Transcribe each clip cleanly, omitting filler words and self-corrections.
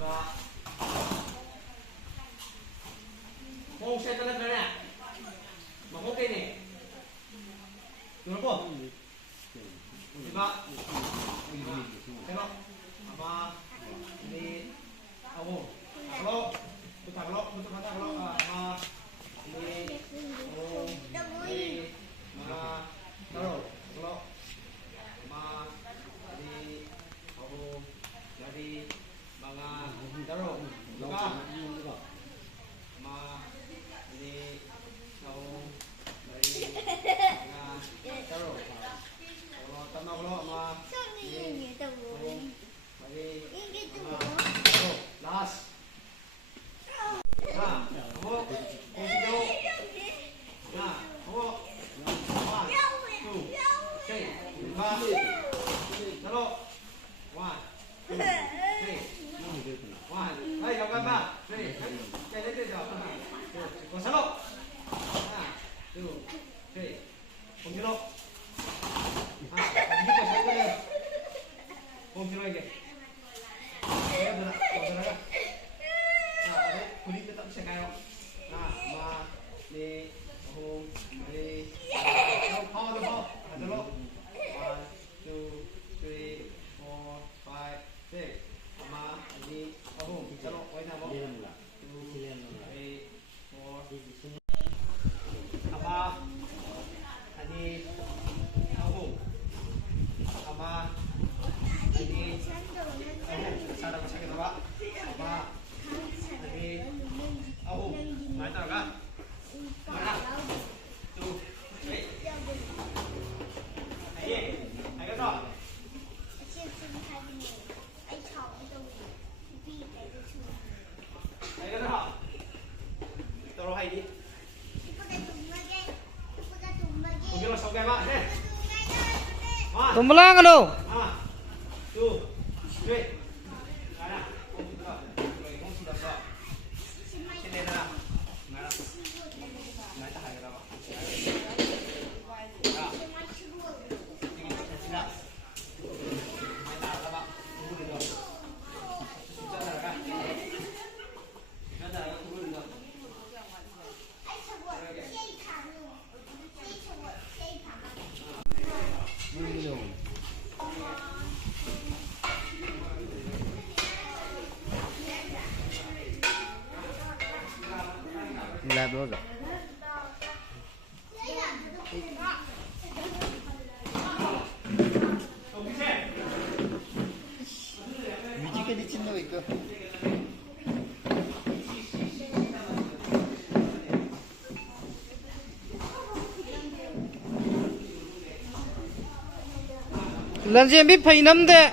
Và Hôn xe lên nè. Mà hôn cây này. Được không? Và Thế đó. Và Ini Hôn. Thẳng lỗ. Thẳng lỗ. Thẳng lỗ. Và Ini Hôn. Ini Mà Taruh. Lỗ. Mà Di Hôn. Jadi Mga Taruh. Buka. Ma Ini Hôn. Dari Mga Taruh. Kalau tanah lo ma ini Hôn. Dari Taruh. Last. Nah, kamu hijau. Nah, kamu 1, 2, 3, 4. Taruh. 1, 2, 3. 1. Đây, dòngกันba. Đây, chạy lên đây rồi. Còn sáu lỗ. 1, 2, 3. Không chưa lỗ. Ini kok saya đây. Không chưa lagi. Ya benar, benar. Nah, ada kulit tetap bisa kayak. Nah, ma ni Hôn. Đây. Ho được không? Ada lỗ. 1, 2, 3, 4, 5, 6. Ma ini Hôn. Bisa lỗ. Quay nào lỗ. 2, 3, 4. Apa? Ini Hôn. Apa? Ini Hôn. Sao đâu có sakit apa? Apa? Ini Hôn. Nói tao cả. 1, 2, 3. Hai cái rồi. Hai cái rồi. Tao hay đi. Không biết là sao cái bạn thế. Tumbelang ano? 1, 2, 3. Đây nè. Không sudah rồi. Trên đây nè. Nói ta hay cái đó. Làm luôn rồi. Müzik editinde bekliyor. Lần gì biết phải nắm thế?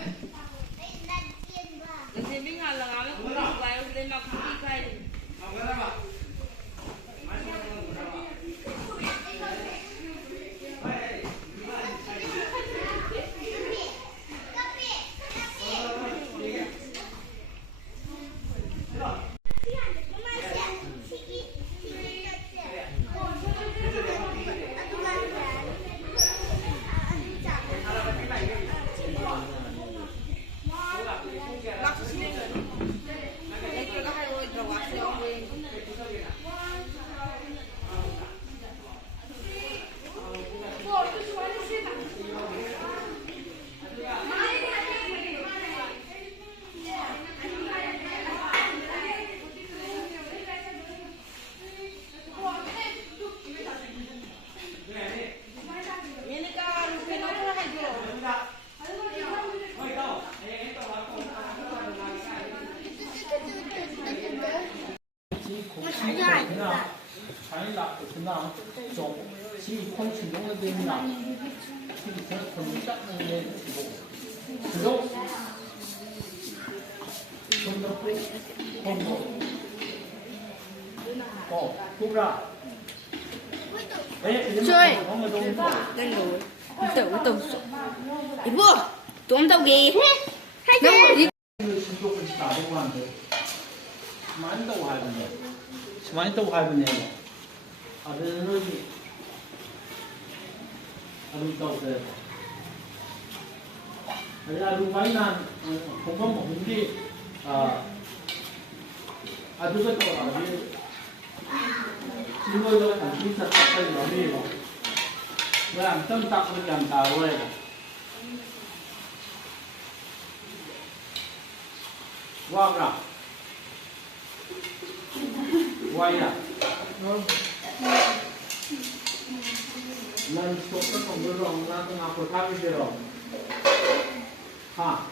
传达是那种其空气中的对那，其实很战的也是种，从的会空头，哦，đúng rồi. Chơi. Đang ngồi. Tụi. Ibu, tụi ông tao ghê. Nó đi. 많이 또 가보네요. 아들이 아들 또 없어요. 아들 많이 난 공부 먹는데 아두가 또 나지. 친구들 당신 사tak을 넘이고. 왜안 뜸딱 안 다워요. 와그라. 와이라. 난 속도 공부로 나도 앞으로 가기 싫어. 하.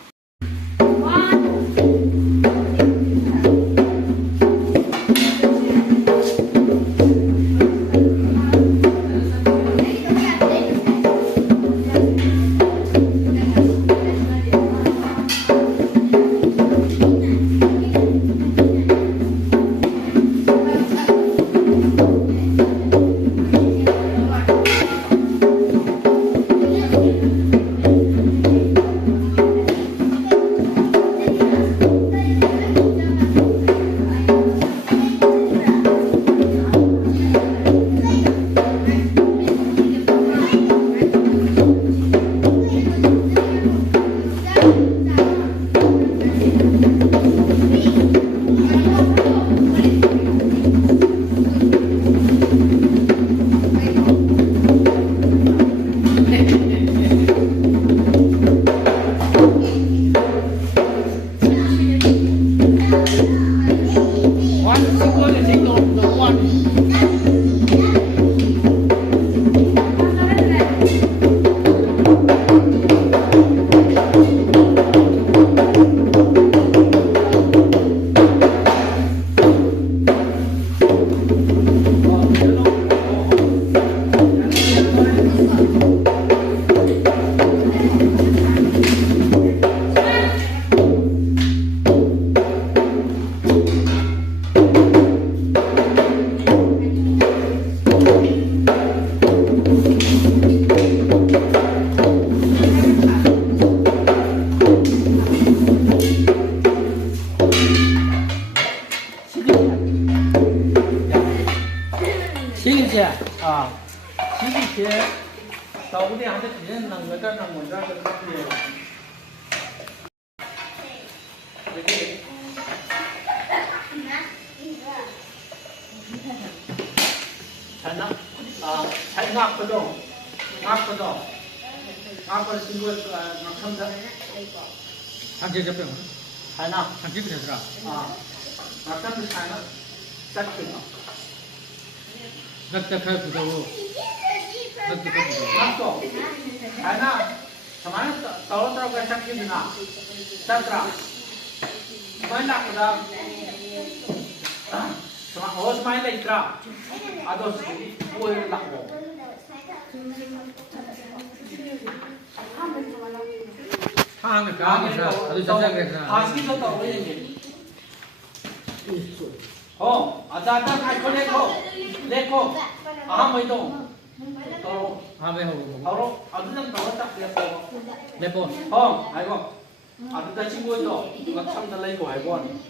아, 지금 사우디한테 지는 남자가 먼저 그 카피예요. 여기 잘나? 아, 잘 놨거든. 놨거든 친구 낙첨자. 장기 접병. 잘나? 장기 그래서라. 아, 낙첨자 잘나? 짝지마. 낙작할 부도. 낙작할 부도. 맞어. 잘나? 저만은 떨어져가 짝지나. 짝라. 많이 낙거다. 어디서 많이 낙있더라. 아저씨, 뭐에 낙고. 하면 가면서 아주 자자 그래서. 다시도 떠오르는 아자자 가이코 레코. 아, 뭐이동. 또, 하면 하고. 바로 아주는 딱 레코. 레포. 아이고. 아주다 친구도 누가 참다 레고 아이고.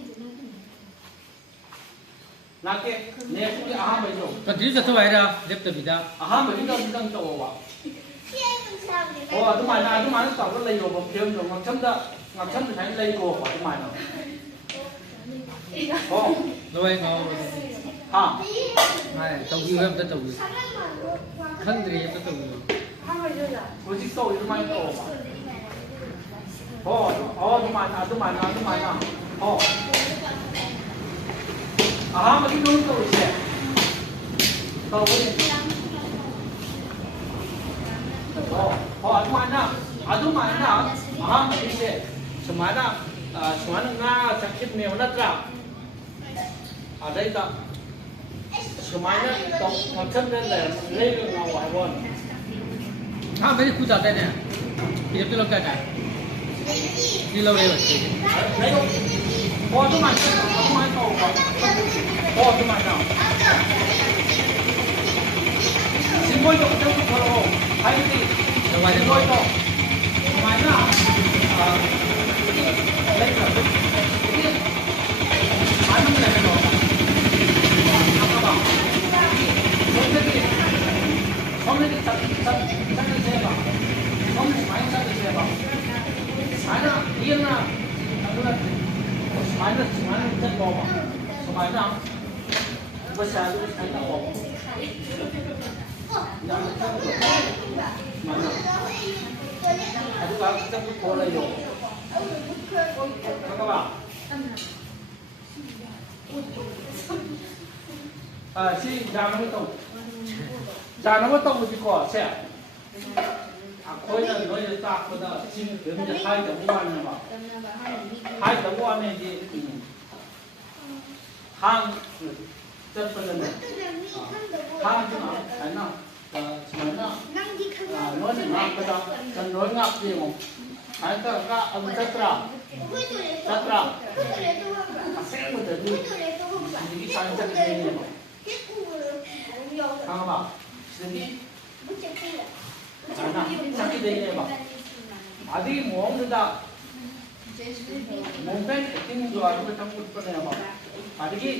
나게 내 우리 아하 뭐이동. 그 뒤에서 더 와이라. 냅답니다. 아하 뭐이동 또 와. 아주만 또 레고 뭐 병도 막참도 잘 레고 아주만. 너의 거. 하. 아, 저기 왜 없다 저기. 컨트리 없다 저기. 뭐지 또 이러면 또. 아주만. 아하 뭐이동 또 이제. 또 우리. 아주만나. 아하 이제. Semana nga sakit me onatra. Ada ita. Semana tok macam dan lagi ngawai bon. हाँ मेरी खुद आता है ना ये तो लोग कहता है ये लोग ये बच्चे Lego. Tu mai kau. Tu mai kau. Simbol tu tu kalau. Hai ni. Simbol tu. Mana? 수마이나 버샤도 산다 오 나는 타고 수마이나 아주가 진짜 보라요 잠깐만 아 시작하는 것도 자는 것도 어디 거 세. 아 거기는 너희 딱보다 지금 현재 하이도 무하는 봐. 하이도 무하면 이제 한 접근은 한 좀 안나 정말나 너는 나보다 전 너는 앞지고 아까 아무 잡더라 잡더라 생각보다 이게 산책 되는 거 잠깐만 시선이 자나 잡게 되는 거 아들이 뭐 없는다 몸pen acting जो आदमी तक कुछ पर नहीं होगा आदमी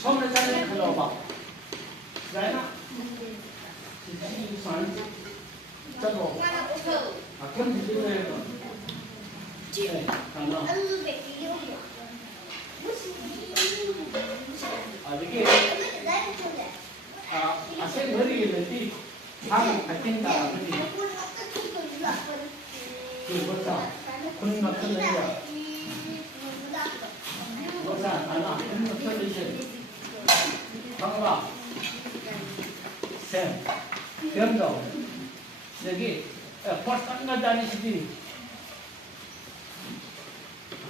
सोमने जाने खलो होगा जाए ना किसी इंसान चलो आखिर जिसने खाना आदमी ऐसे घरी लेती हम acting का आदमी कि बच्चा कुछ मत नहीं बच्चा खाना कुछ मत नहीं 방금 쌤, 쌤도 여기 벌써 한 가지 아니시지?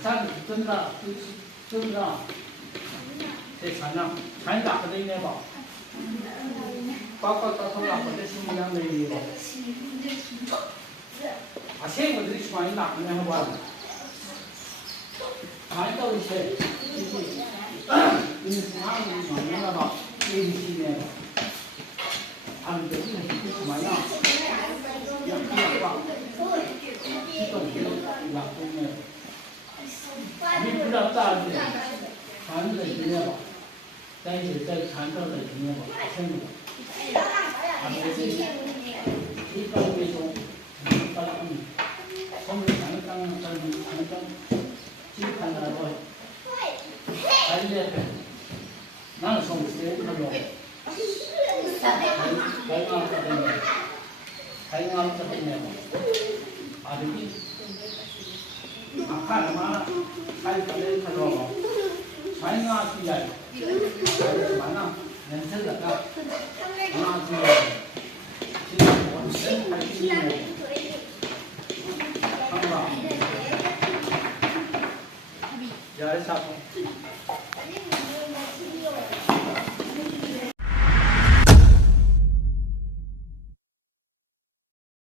산 뜬다 제 잔이 다 그대로 해봐 꽉꽉 따서 아빠한테 신문양 내리고 아 쌤들이 많이 나쁘냐 해봐 많이 떠오르세 이 상황이 많이 봐 예비시네 안 되지 많이 나你不知道大的传的经验吧？但是在传道的经验吧，真的。啊，这是一般为中，一般我们当去看到过，还是哪个从谁那种，还啱这边的，啊，这。看什么？看这里看到吗？全亚区呀，什么呢？人生的啊，亚区呀，现在我们还是看吧，要来下头。